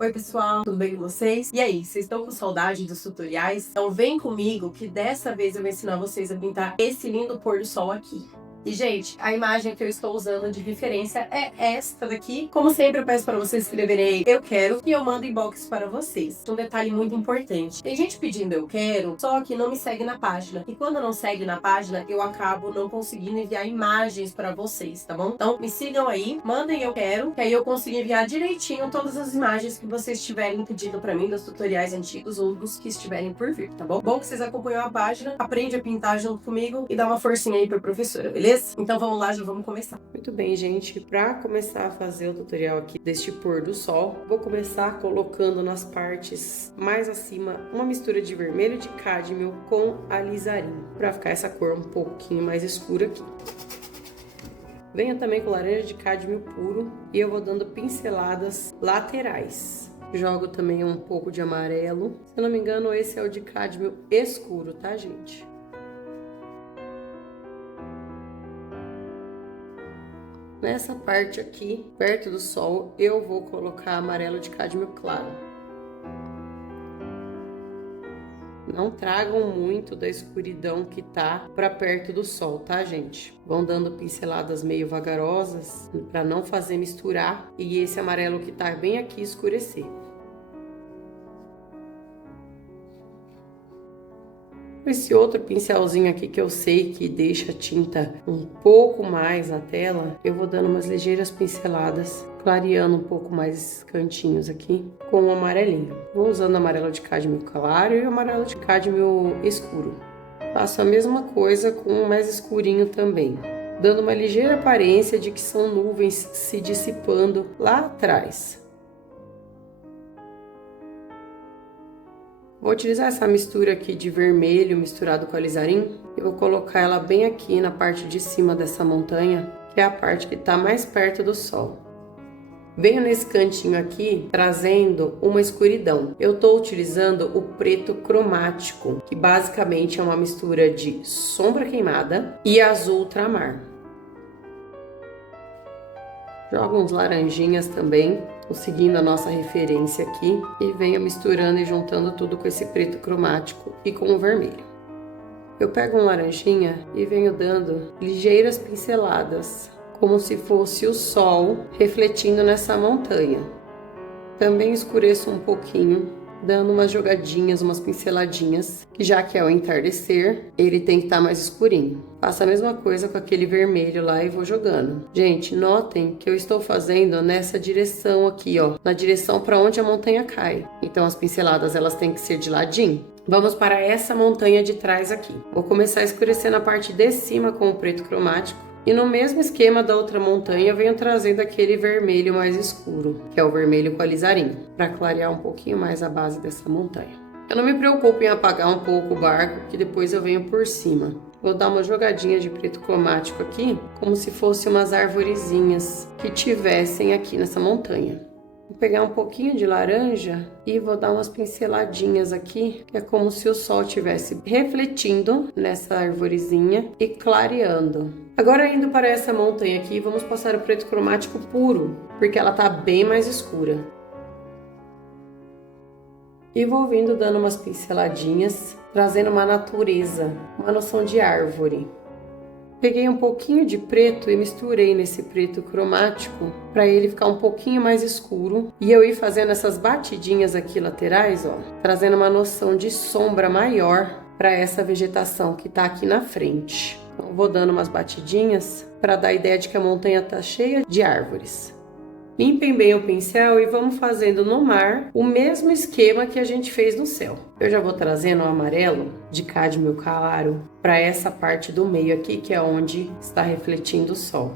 Oi pessoal, tudo bem com vocês? E aí, vocês estão com saudade dos tutoriais? Então vem comigo que dessa vez eu vou ensinar vocês a pintar esse lindo pôr do sol aqui. E gente, a imagem que eu estou usando de referência é esta daqui. Como sempre eu peço para vocês escreverem aí eu quero e eu mando inbox para vocês. Um detalhe muito importante, tem gente pedindo eu quero, só que não me segue na página. E quando não segue na página, eu acabo não conseguindo enviar imagens para vocês, tá bom? Então me sigam aí, mandem eu quero, que aí eu consigo enviar direitinho todas as imagens que vocês tiverem pedido para mim, dos tutoriais antigos ou dos que estiverem por vir, tá bom? Bom que vocês acompanham a página, aprende a pintar junto comigo e dá uma forcinha aí pra professora, beleza? Então vamos lá, já vamos começar. Muito bem, gente, para começar a fazer o tutorial aqui deste pôr do sol, vou começar colocando nas partes mais acima uma mistura de vermelho de cádmio com alizarim, para ficar essa cor um pouquinho mais escura aqui. Venho também com laranja de cádmio puro e eu vou dando pinceladas laterais. Jogo também um pouco de amarelo. Se eu não me engano, esse é o de cádmio escuro, tá, gente? Nessa parte aqui, perto do sol, eu vou colocar amarelo de cádmio claro. Não tragam muito da escuridão que tá para perto do sol, tá, gente? Vão dando pinceladas meio vagarosas para não fazer misturar e esse amarelo que tá bem aqui escurecer. Esse outro pincelzinho aqui que eu sei que deixa a tinta um pouco mais na tela, eu vou dando umas ligeiras pinceladas, clareando um pouco mais esses cantinhos aqui com o amarelinho. Vou usando amarelo de cádmio claro e amarelo de cádmio escuro. Faço a mesma coisa com o mais escurinho também, dando uma ligeira aparência de que são nuvens se dissipando lá atrás. Vou utilizar essa mistura aqui de vermelho misturado com alizarim e vou colocar ela bem aqui na parte de cima dessa montanha, que é a parte que está mais perto do sol. Venho nesse cantinho aqui trazendo uma escuridão. Eu estou utilizando o preto cromático, que basicamente é uma mistura de sombra queimada e azul ultramar. Jogo uns laranjinhas também, seguindo a nossa referência aqui, e venho misturando e juntando tudo com esse preto cromático e com o vermelho. Eu pego um laranjinha e venho dando ligeiras pinceladas, como se fosse o sol refletindo nessa montanha. Também escureço um pouquinho, dando umas jogadinhas, umas pinceladinhas, que já que é o entardecer, ele tem que estar mais escurinho. Faço a mesma coisa com aquele vermelho lá e vou jogando. Gente, notem que eu estou fazendo nessa direção aqui, ó, na direção para onde a montanha cai. Então as pinceladas elas têm que ser de ladinho. Vamos para essa montanha de trás aqui. Vou começar a escurecer na parte de cima com o preto cromático. E no mesmo esquema da outra montanha, eu venho trazendo aquele vermelho mais escuro, que é o vermelho com alizarim, para clarear um pouquinho mais a base dessa montanha. Eu não me preocupo em apagar um pouco o barco, que depois eu venho por cima. Vou dar uma jogadinha de preto cromático aqui, como se fossem umas arvorezinhas que tivessem aqui nessa montanha. Vou pegar um pouquinho de laranja e vou dar umas pinceladinhas aqui, que é como se o sol estivesse refletindo nessa arvorezinha e clareando. Agora indo para essa montanha aqui, vamos passar o preto cromático puro, porque ela tá bem mais escura. E vou vindo dando umas pinceladinhas, trazendo uma natureza, uma noção de árvore. Peguei um pouquinho de preto e misturei nesse preto cromático para ele ficar um pouquinho mais escuro. E eu ir fazendo essas batidinhas aqui laterais, ó, trazendo uma noção de sombra maior para essa vegetação que tá aqui na frente. Então, vou dando umas batidinhas para dar a ideia de que a montanha tá cheia de árvores. Limpem bem o pincel e vamos fazendo no mar o mesmo esquema que a gente fez no céu. Eu já vou trazendo o amarelo de cádmio claro para essa parte do meio aqui, que é onde está refletindo o sol.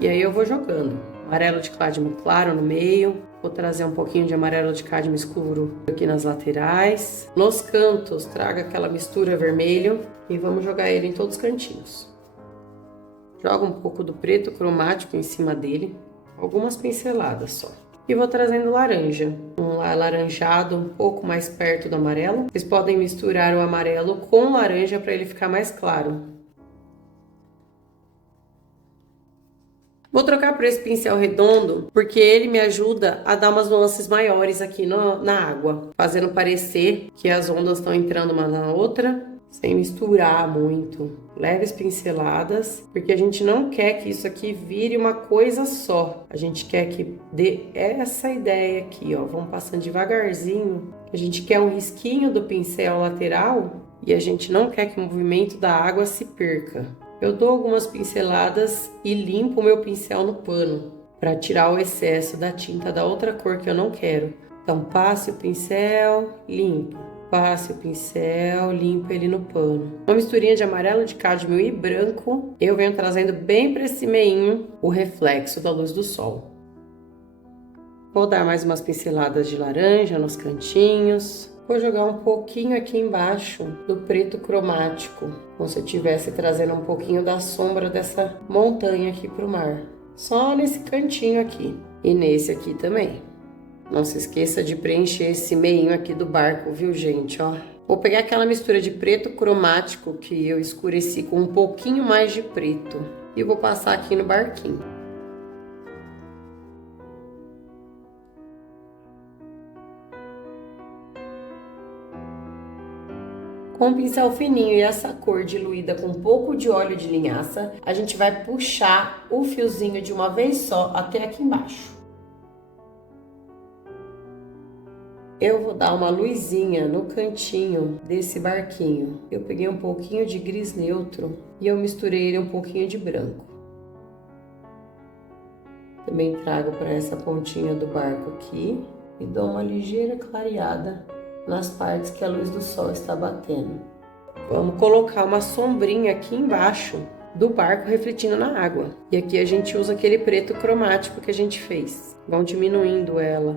E aí eu vou jogando amarelo de cádmio claro no meio, vou trazer um pouquinho de amarelo de cádmio escuro aqui nas laterais. Nos cantos, traga aquela mistura vermelho e vamos jogar ele em todos os cantinhos. Jogo um pouco do preto cromático em cima dele. Algumas pinceladas só. E vou trazendo laranja, um alaranjado um pouco mais perto do amarelo. Vocês podem misturar o amarelo com laranja para ele ficar mais claro. Vou trocar por esse pincel redondo, porque ele me ajuda a dar umas nuances maiores aqui na água, fazendo parecer que as ondas estão entrando uma na outra, sem misturar muito. Leves pinceladas, porque a gente não quer que isso aqui vire uma coisa só. A gente quer que dê essa ideia aqui, ó. Vamos passando devagarzinho. A gente quer um risquinho do pincel lateral e a gente não quer que o movimento da água se perca. Eu dou algumas pinceladas e limpo o meu pincel no pano para tirar o excesso da tinta da outra cor que eu não quero. Então, passe o pincel, limpo. Passe o pincel, limpo ele no pano. Uma misturinha de amarelo de cádmio e branco. Eu venho trazendo bem para esse meinho o reflexo da luz do sol. Vou dar mais umas pinceladas de laranja nos cantinhos. Vou jogar um pouquinho aqui embaixo do preto cromático, como se eu estivesse trazendo um pouquinho da sombra dessa montanha aqui pro mar. Só nesse cantinho aqui. E nesse aqui também. Não se esqueça de preencher esse meinho aqui do barco, viu, gente? Ó. Vou pegar aquela mistura de preto cromático que eu escureci com um pouquinho mais de preto. E vou passar aqui no barquinho. Com um pincel fininho e essa cor diluída com um pouco de óleo de linhaça, a gente vai puxar o fiozinho de uma vez só até aqui embaixo. Eu vou dar uma luzinha no cantinho desse barquinho. Eu peguei um pouquinho de gris neutro e eu misturei ele um pouquinho de branco. Também trago para essa pontinha do barco aqui e dou uma ligeira clareada nas partes que a luz do sol está batendo. Vamos colocar uma sombrinha aqui embaixo do barco refletindo na água. E aqui a gente usa aquele preto cromático que a gente fez. Vão diminuindo ela.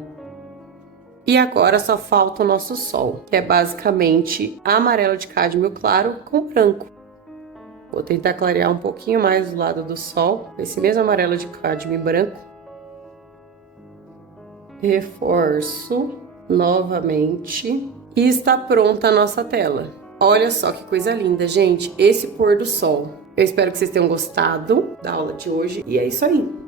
E agora só falta o nosso sol, que é basicamente amarelo de cádmio claro com branco. Vou tentar clarear um pouquinho mais do lado do sol, esse mesmo amarelo de cádmio e branco. Reforço novamente e está pronta a nossa tela. Olha só que coisa linda, gente, esse pôr do sol. Eu espero que vocês tenham gostado da aula de hoje e é isso aí.